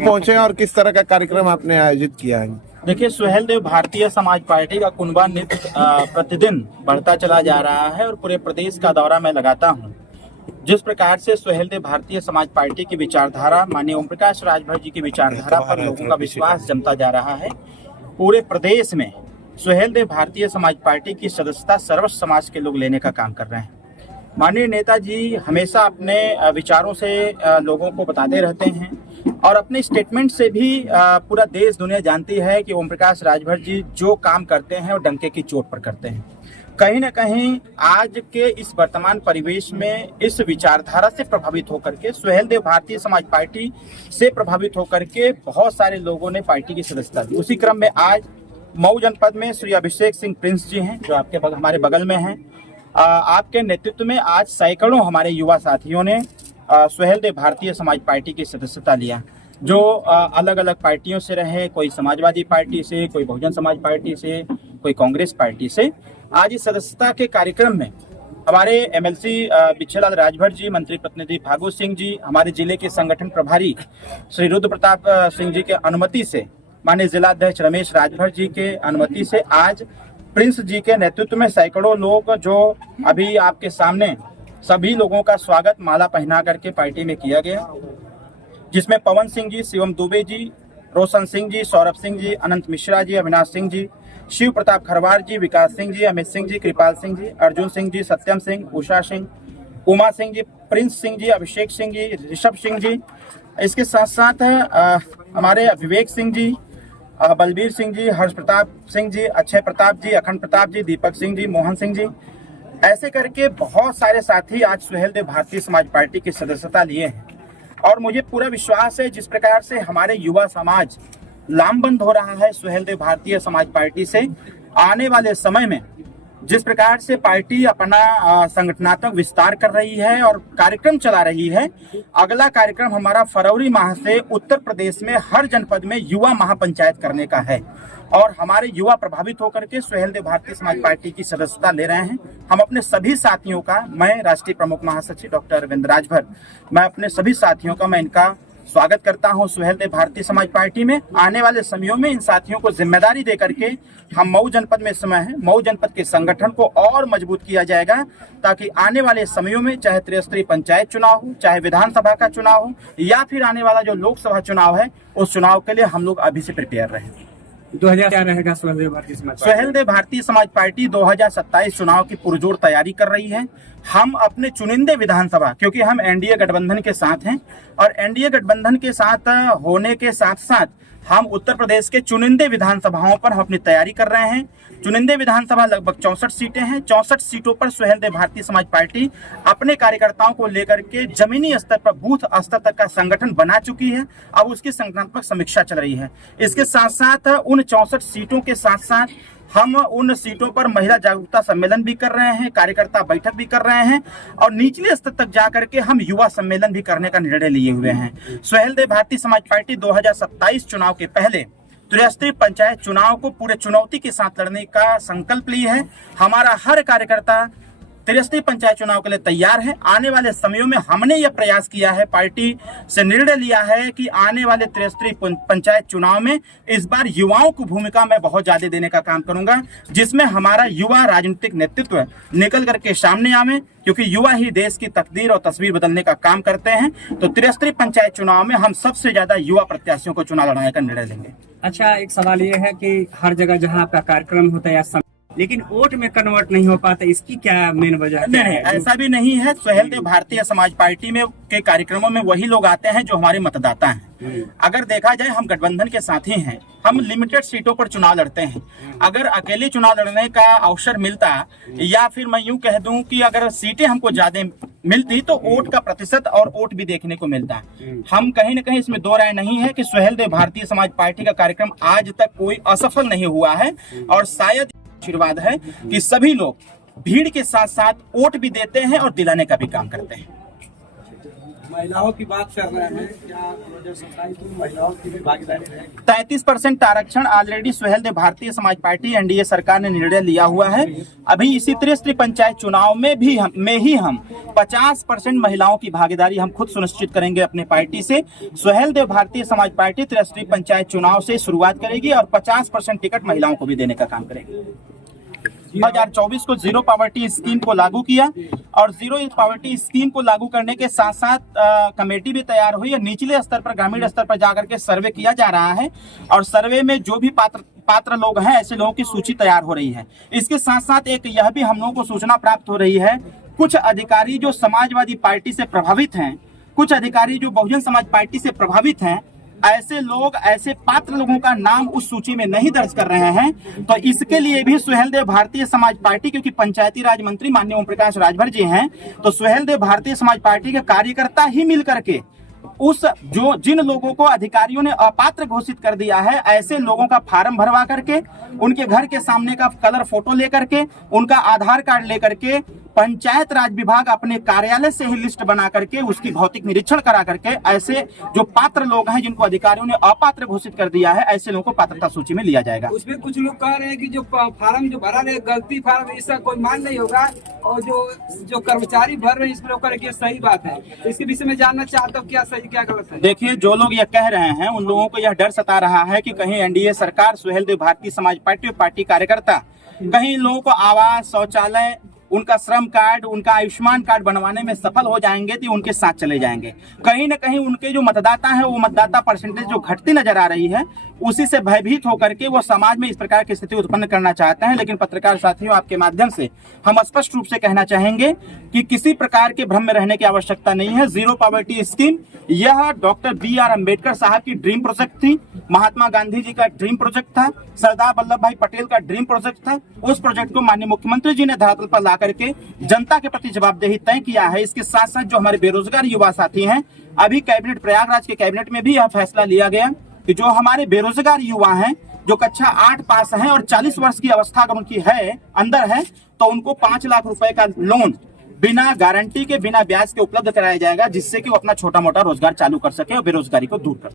पहुंचे और किस तरह का कार्यक्रम आपने आयोजित किया है? देखिए, सुहेलदेव भारतीय समाज पार्टी का कुनबा नृत्य प्रतिदिन बढ़ता चला जा रहा है और पूरे प्रदेश का दौरा मैं लगाता हूं। जिस प्रकार से सुहेलदेव भारतीय समाज पार्टी की विचारधारा, माननीय ओम प्रकाश राजभर जी की विचारधारा पर लोगों का विश्वास जमता जा रहा है, पूरे प्रदेश में सुहेलदेव भारतीय समाज पार्टी की सदस्यता सर्वस्व समाज के लोग लेने का काम कर रहे हैं। माननीय नेताजी हमेशा अपने विचारों से लोगों को बताते रहते हैं और अपने स्टेटमेंट से भी पूरा देश दुनिया जानती है कि ओम प्रकाश राजभर जी जो काम करते हैं वो डंके की चोट पर करते हैं। कहीं न कहीं आज के इस वर्तमान परिवेश में इस विचारधारा से प्रभावित होकर के, सुहेलदेव भारतीय समाज पार्टी से प्रभावित होकर के बहुत सारे लोगों ने पार्टी की सदस्यता ली। उसी क्रम में आज मऊ जनपद में श्री अभिषेक सिंह प्रिंस जी हैं, जो हमारे बगल में हैं। आपके नेतृत्व में आज सैकड़ों हमारे युवा साथियों ने सुहेलदेव भारतीय समाज पार्टी की सदस्यता लिया, जो अलग अलग पार्टियों से रहे, कोई समाजवादी पार्टी से, कोई बहुजन समाज पार्टी से, कोई कांग्रेस पार्टी से। आज इस सदस्यता के कार्यक्रम में हमारे एमएलसी बिच्छलाल राजभर जी, मंत्री प्रतिनिधि भागु सिंह जी, हमारे जिले के संगठन प्रभारी श्री रुद्र प्रताप सिंह जी के अनुमति से, माननीय जिलाध्यक्ष रमेश राजभर जी के अनुमति से आज प्रिंस जी के नेतृत्व में सैकड़ों लोग, जो अभी आपके सामने सभी लोगों का स्वागत माला पहना करके पार्टी में किया गया, जिसमें पवन सिंह जी, शिवम दुबे जी, रोशन सिंह जी, सौरभ सिंह जी, अनंत मिश्रा जी, अविनाश सिंह जी, शिव प्रताप खरवार जी, विकास सिंह जी, अमित सिंह जी, कृपाल सिंह जी, अर्जुन सिंह जी, सत्यम सिंह, उषा सिंह, उमा सिंह जी, प्रिंस सिंह जी, अभिषेक सिंह जी, ऋषभ सिंह जी, इसके साथ साथ हमारे विवेक सिंह जी, बलबीर सिंह जी, हर्ष प्रताप सिंह जी, अक्षय प्रताप जी, अखंड प्रताप जी, दीपक सिंह जी, मोहन सिंह जी, ऐसे करके बहुत सारे साथी आज सुहेलदेव भारतीय समाज पार्टी की सदस्यता लिए हैं। और मुझे पूरा विश्वास है, जिस प्रकार से हमारे युवा समाज लामबंद हो रहा है सुहेलदेव भारतीय समाज पार्टी से, आने वाले समय में जिस प्रकार से पार्टी अपना संगठनात्मक विस्तार कर रही है और कार्यक्रम चला रही है, अगला कार्यक्रम हमारा फरवरी माह से उत्तर प्रदेश में हर जनपद में युवा महापंचायत करने का है और हमारे युवा प्रभावित होकर के सुहेलदेव भारतीय समाज पार्टी की सदस्यता ले रहे हैं। हम अपने सभी साथियों का, मैं राष्ट्रीय प्रमुख महासचिव डॉक्टर अरविंद राजभर, मैं अपने सभी साथियों का मैं इनका स्वागत करता हूं सुहेलदेव भारतीय समाज पार्टी में। आने वाले समयों में इन साथियों को जिम्मेदारी दे करके हम मऊ जनपद में इस समय है, मऊ जनपद के संगठन को और मजबूत किया जाएगा, ताकि आने वाले समयों में चाहे त्रिस्तरीय पंचायत चुनाव हो, चाहे विधानसभा का चुनाव हो, या फिर आने वाला जो लोकसभा चुनाव है, उस चुनाव के लिए हम लोग अभी से प्रिपेयर रहें। 2000 रहेगा सुहेलदेव भारतीय समाज पार्टी? सुहेलदेव भारतीय समाज पार्टी 2027 चुनाव की पुरजोर तैयारी कर रही है। हम अपने चुनिंदे विधानसभा, क्योंकि हम एनडीए गठबंधन के साथ हैं और एनडीए गठबंधन के साथ होने के साथ साथ हम उत्तर प्रदेश के चुनिंदे विधानसभाओं पर हम अपनी तैयारी कर रहे हैं। चुनिंदे विधानसभा लगभग 64 सीटें हैं। 64 सीटों पर सुहेलदेव भारतीय समाज पार्टी अपने कार्यकर्ताओं को लेकर के जमीनी स्तर पर, बूथ स्तर तक का संगठन बना चुकी है। अब उसकी संगठनात्मक समीक्षा चल रही है। इसके साथ साथ उन 64 सीटों के साथ साथ हम उन सीटों पर महिला जागरूकता सम्मेलन भी कर रहे हैं, कार्यकर्ता बैठक भी कर रहे हैं और निचले स्तर तक जाकर के हम युवा सम्मेलन भी करने का निर्णय लिए हुए हैं। सुहेलदेव भारतीय समाज पार्टी 2027 चुनाव के पहले त्रिस्तरीय पंचायत चुनाव को पूरे चुनौती के साथ लड़ने का संकल्प ली है। हमारा हर कार्यकर्ता त्रिस्तरीय पंचायत चुनाव के लिए तैयार है। आने वाले समयों में हमने यह प्रयास किया है, पार्टी से निर्णय लिया है कि आने वाले त्रिस्तरीय पंचायत चुनाव में इस बार युवाओं की भूमिका मैं बहुत ज्यादा देने का काम करूंगा, जिसमें हमारा युवा राजनीतिक नेतृत्व निकल करके सामने आवे, क्योंकि युवा ही देश की तकदीर और तस्वीर बदलने का काम करते हैं। तो त्रिस्तरीय पंचायत चुनाव में हम सबसे ज्यादा युवा प्रत्याशियों को चुनाव लड़ाने का निर्णय लेंगे। अच्छा, एक सवाल ये है कि हर जगह जहाँ आपका कार्यक्रम होता है या लेकिन वोट में कन्वर्ट नहीं हो पाता, इसकी क्या मेन वजह है? नहीं, ऐसा भी नहीं है। सुहेलदेव भारतीय समाज पार्टी में के कार्यक्रमों में वही लोग आते हैं जो हमारे मतदाता हैं। अगर देखा जाए, हम गठबंधन के साथी हैं, हम लिमिटेड सीटों पर चुनाव लड़ते हैं। अगर अकेले चुनाव लड़ने का अवसर मिलता, या फिर मैं यूं कह दूं कि अगर सीटें हमको ज्यादा मिलती, तो वोट का प्रतिशत और वोट भी देखने को मिलता। हम कहीं न कहीं इसमें दो राय नहीं है कि सुहेलदेव भारतीय समाज पार्टी का कार्यक्रम आज तक कोई असफल नहीं हुआ है और शायद आशीर्वाद है कि सभी लोग भीड़ के साथ साथ वोट भी देते हैं और दिलाने का भी काम करते हैं। महिलाओं की बात कर रहे हैं, क्या 2027 में महिलाओं की भी भागीदारी है? 33% आरक्षण already Suheldev Bharatiya Samaj party NDA सरकार ने निर्णय लिया हुआ है। अभी इसी त्रिस्तरीय पंचायत चुनाव में ही हम 50% महिलाओं की भागीदारी हम खुद सुनिश्चित करेंगे अपने पार्टी से। सुहेलदेव भारतीय समाज पार्टी त्रिस्तरीय पंचायत चुनाव से शुरुआत करेगी और 50% टिकट महिलाओं को भी देने का काम करेगी। 2024 को जीरो पॉवर्टी स्कीम को लागू किया और जीरो पॉवर्टी स्कीम को लागू करने के साथ साथ कमेटी भी तैयार हुई है। निचले स्तर पर, ग्रामीण स्तर पर जाकर के सर्वे किया जा रहा है और सर्वे में जो भी पात्र लोग हैं, ऐसे लोगों की सूची तैयार हो रही है। इसके साथ साथ एक यह भी हम लोगों को सूचना प्राप्त हो रही है, कुछ अधिकारी जो समाजवादी पार्टी से प्रभावित हैं, कुछ अधिकारी जो बहुजन समाज पार्टी से प्रभावित हैं, ऐसे लोग, ऐसे पात्र लोगों का नाम उस सूची में नहीं दर्ज कर रहे हैं। तो इसके लिए भी सुहेलदेव भारतीय समाज पार्टी, क्योंकि पंचायती राज मंत्री माननीय ओम प्रकाश राजभर जी हैं, तो सुहेलदेव भारतीय समाज पार्टी के कार्यकर्ता ही मिल करके जिन लोगों को अधिकारियों ने अपात्र घोषित कर दिया है, ऐसे लोगों का फार्म भरवा करके, उनके घर के सामने का कलर फोटो लेकर के, उनका आधार कार्ड लेकर के, पंचायत राज विभाग अपने कार्यालय से ही लिस्ट बना करके उसकी भौतिक निरीक्षण करा करके, ऐसे जो पात्र लोग हैं जिनको अधिकारियों ने अपात्र घोषित कर दिया है, ऐसे लोगों को पात्रता सूची में लिया जाएगा। उसमें कुछ लोग कह रहे हैं कि जो फार्म जो भरा रहे गलती फार्म, इसका कोई मान नहीं होगा और जो कर्मचारी भर रहे हैं इसमें लोग कह सही बात है। इसके विषय में जानना चाहता हूँ, क्या सही क्या गलत है? देखिए, जो लोग यह कह रहे हैं उन लोगों को यह डर सता रहा है कि कहीं एनडीए सरकार, सुहेलदेव भारतीय समाज पार्टी और पार्टी कार्यकर्ता कहीं लोगों को आवास, शौचालय, उनका श्रम कार्ड, उनका आयुष्मान कार्ड बनवाने में सफल हो जाएंगे तो उनके साथ चले जाएंगे। कहीं न कहीं उनके जो मतदाता हैं, वो मतदाता परसेंटेज जो घटती नजर आ रही है, उसी से भयभीत होकर के वो समाज में इस प्रकार की स्थिति उत्पन्न करना चाहते हैं। लेकिन पत्रकार साथियों, आपके माध्यम से हम स्पष्ट रूप से कहना चाहेंगे कि किसी प्रकार के भ्रम में रहने की आवश्यकता नहीं है। जीरो पॉवर्टी स्कीम यह डॉक्टर BR अम्बेडकर साहब की ड्रीम प्रोजेक्ट थी, महात्मा गांधी जी का ड्रीम प्रोजेक्ट था, सरदार वल्लभ भाई पटेल का ड्रीम प्रोजेक्ट था। उस प्रोजेक्ट को माननीय मुख्यमंत्री जी ने धरातल पर ला करके जनता के प्रति जवाबदेही तय किया है। इसके साथ साथ जो हमारे बेरोजगार युवा साथी हैं, अभी कैबिनेट, प्रयागराज के कैबिनेट में भी यह फैसला लिया गया कि जो हमारे बेरोजगार युवा हैं, जो कक्षा 8 पास हैं और 40 वर्ष की अवस्था अगर उनकी अंदर है, तो उनको 5 लाख रुपए का लोन बिना गारंटी के, बिना ब्याज के उपलब्ध कराया जाएगा, जिससे कि वो अपना छोटा मोटा रोजगार चालू कर सके और बेरोजगारी को दूर कर सके।